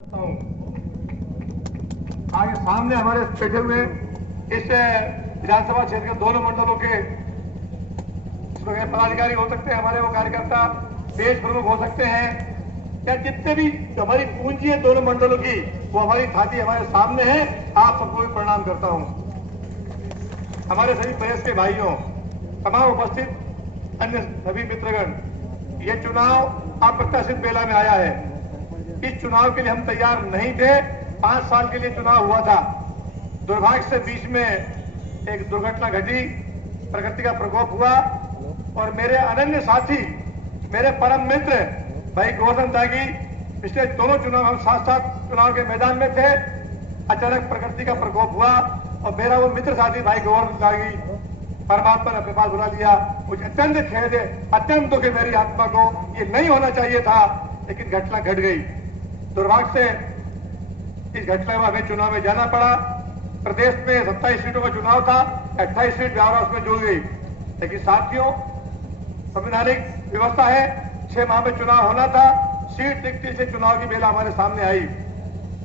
आगे सामने हमारे बैठे हुए इस विधानसभा क्षेत्र के दोनों मंडलों के पदाधिकारी हो सकते हैं, हमारे वो कार्यकर्ता देश प्रमुख हो सकते हैं, या जितने भी हमारी पूंजी है दोनों मंडलों की, वो हमारी छाती हमारे सामने है। आप सबको भी प्रणाम करता हूं। हमारे सभी प्रेस के भाइयों, तमाम उपस्थित अन्य सभी मित्रगण, ये चुनाव अप्रत्याशित बेला में आया है। इस चुनाव के लिए हम तैयार नहीं थे। 5 साल के लिए चुनाव हुआ था। दुर्भाग्य से बीच में एक दुर्घटना घटी, प्रकृति का प्रकोप हुआ और मेरे अनन्य साथी, मेरे परम मित्र भाई गोवर्धन त्यागी, पिछले दोनों चुनाव हम साथ साथ चुनाव के मैदान में थे। अचानक प्रकृति का प्रकोप हुआ और मेरा वो मित्र साथी भाई गोवर्धन त्यागी परमात्मा ने अपने पास बुला लिया। मुझे अत्यंत खेद है, अत्यंत दुख है मेरी आत्मा को। ये नहीं होना चाहिए था, लेकिन घटना घट गई। दुर्भाग्य से इस घटना में हमें चुनाव में जाना पड़ा। प्रदेश में 27 सीटों का चुनाव था, 28 सीट ब्यावरा उसमें जुड़ गई। लेकिन साथियों, संवैधानिक व्यवस्था है, 6 माह में चुनाव होना था। सीट रिक्ति से चुनाव की बेला हमारे सामने आई।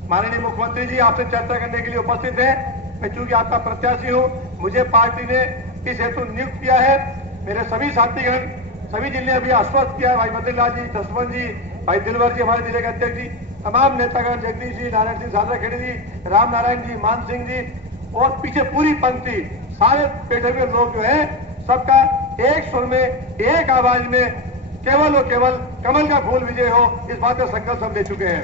माननीय मुख्यमंत्री जी आपसे चर्चा करने के लिए उपस्थित हैं। मैं चूंकि आपका प्रत्याशी हूं, मुझे पार्टी ने इस हेतु नियुक्त किया है। मेरे सभी साथीगण, सभी जिले अभी आश्वस्त किया, भाई बद्रीलाल जी, जसवंत जी, भाई दिलवर जी, हमारे जिले के अध्यक्ष जी, तमाम नेतागण, जगदीश जी, नारायण सिंह सादराखेड़ी जी, राम नारायण जी, मान सिंह जी और पीछे पूरी पंक्ति, सारे बैठे हुए लोग जो है, सबका एक सुर में, एक आवाज में केवल और केवल कमल का फूल विजय हो, इस बात का संकल्प हम ले चुके हैं।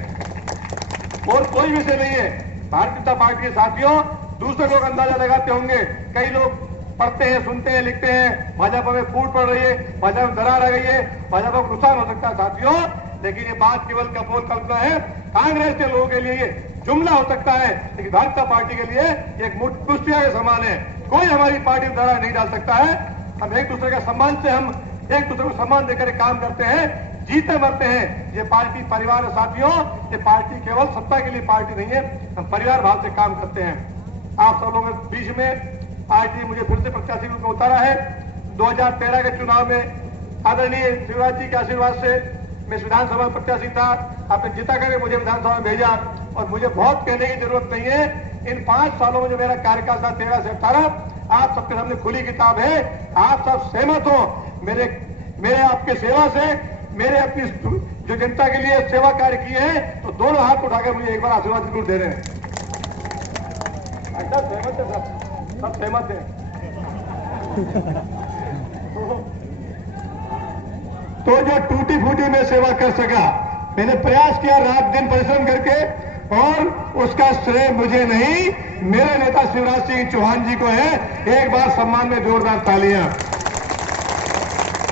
और कोई विषय नहीं है। भारतीय जनता पार्टी के साथियों, दूसरे लोग अंदाजा लगाते होंगे, कई लोग पढ़ते हैं, सुनते हैं, लिखते हैं, भाजपा में फूट पड़ रही है, भाजपा में दरार आ गई है, भाजपा को नुकसान हो सकता है। साथियों, लेकिन ये बात केवल कपोल कल्पना है। कांग्रेस के लोगों के लिए ये जुमला हो सकता है, लेकिन भारतीय जनता पार्टी के लिए एक मुष्टिया के समान है। कोई हमारी पार्टी में दरार नहीं डाल सकता है। हम एक दूसरे का सम्मान से, हम एक दूसरे को सम्मान देकर काम करते हैं, जीते मरते हैं। ये पार्टी परिवार है साथियों। ये पार्टी केवल सत्ता के लिए पार्टी नहीं है, हम परिवार भाव से काम करते हैं। आप सब लोगों के बीच में पार्टी मुझे फिर से प्रत्याशी रूप में उतारा है। 2013 के चुनाव में आदरणीय शिवराज जी के आशीर्वाद से मैं विधानसभा में प्रत्याशी था। आपने जिता करके मुझे विधानसभा में भेजा और मुझे बहुत कहने की जरूरत नहीं है। इन 5 सालों में जो मेरा कार्यकाल था 13 से 18, आप सबके सामने खुली किताब है। आप सब सहमत हो मेरे आपके सेवा से, मेरे अपनी जो जनता के लिए सेवा कार्य किए हैं, तो दोनों हाथ उठाकर मुझे एक बार आशीर्वाद जरूर दे रहे हैं। सहमत है, सब सहमत है। तो जो टूटी फूटी में सेवा कर सका, मैंने प्रयास किया रात दिन परिश्रम करके, और उसका श्रेय मुझे नहीं, मेरे नेता शिवराज सिंह चौहान जी को है। एक बार सम्मान में जोरदार तालियां।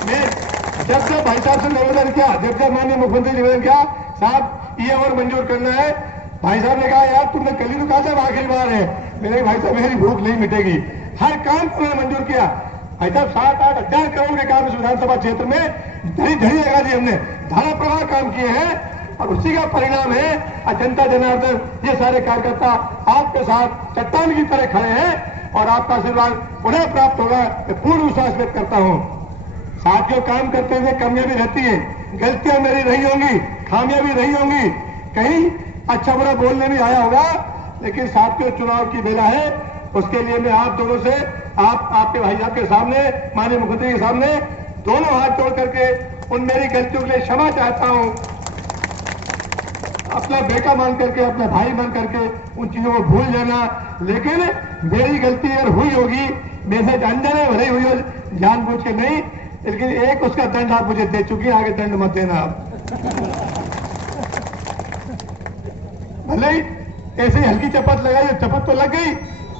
मैं जब भाई साहब से निवेदन किया, जब माननीय मुख्यमंत्री निवेदन किया, साहब ये और मंजूर करना है, भाई साहब ने कहा यार तुमने कल ही तो कहा था आखिरी बार है। मैंने भाई साहब मेरी भूख नहीं मिटेगी। हर काम को उन्होंने मंजूर किया। भाई साहब 7-8 हजार करोड़ के काम इस विधानसभा क्षेत्र में धड़ी धड़ी लगा दी हमने, धारा प्रवाह काम किए हैं, और उसी का परिणाम है जनता जनार्दन, ये सारे कार्यकर्ता आपके साथ चट्टान की तरह खड़े हैं और आपका आशीर्वाद उन्हें प्राप्त होगा, मैं पूर्ण विश्वास व्यक्त करता हूं। साथियों, काम करते हुए कमियां भी रहती है, गलतियां मेरी रही होंगी, खामियां भी रही होंगी, कहीं अच्छा बुरा बोलने भी आया होगा, लेकिन साथियों चुनाव की बेला है। उसके लिए मैं आप दोनों से, आपके भाई साहब के सामने, माननीय मुख्यमंत्री के सामने दोनों हाथ जोड़ करके उन मेरी गलतियों के लिए क्षमा चाहता हूं। अपना बेटा मान करके, अपना भाई मान करके उन चीजों को भूल जाना। लेकिन मेरी गलती अगर हुई होगी, मेरे से अनजाने भरी हुई हो, जानबूझ के नहीं, लेकिन एक उसका दंड आप मुझे दे चुकी है, आगे दंड मत देना आप। भले ही ऐसे हल्की चपत लगाई, चपत तो लग गई,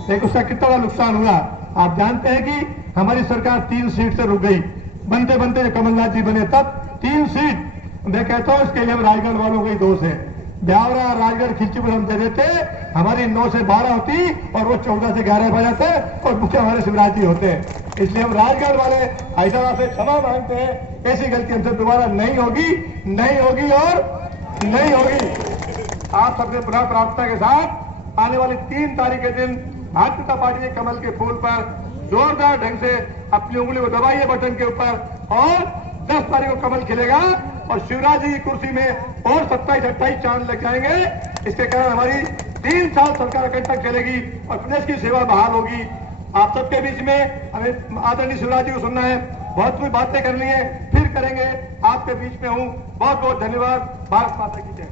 लेकिन उसका कितना बड़ा नुकसान हुआ। आप जानते हैं कि हमारी सरकार 3 सीट से रुक गई। बनते बनते जब कमलनाथ जी बने तब 3 सीट। मैं कहता हूं इसके लिए हम राजगढ़ वालों का ही दोष है। ब्यावरा, राजगढ़, खिलचीपुर हम दे देते, हमारी 9 से 12 होती और वो 14 से 11 बन जाते और मुख्य हमारे शिवराज जी होते। इसलिए हम राजगढ़ वाले हैदराबाद से क्षमा मांगते हैं। ऐसी गलती हमसे दोबारा नहीं होगी, नहीं होगी और नहीं होगी। आप सबसे पुनः प्रार्थना के साथ आने वाली 3 तारीख के दिन भारतीय जनता पार्टी के कमल के फूल पर जोरदार ढंग से अपनी उंगली को दबाइए बटन के ऊपर, और 10 तारीख को कमल खिलेगा। और शिवराज जी की कुर्सी में और 27-28 चांद लग जाएंगे। इसके कारण हमारी 3 साल सरकार अखंड तक चलेगी और प्रदेश की सेवा बहाल होगी। आप सबके बीच में हमें आदरणीय शिवराज जी को सुनना है, बहुत कुछ बातें करनी है, फिर करेंगे। आपके बीच में हूं, बहुत बहुत धन्यवाद। भारत माता की जय।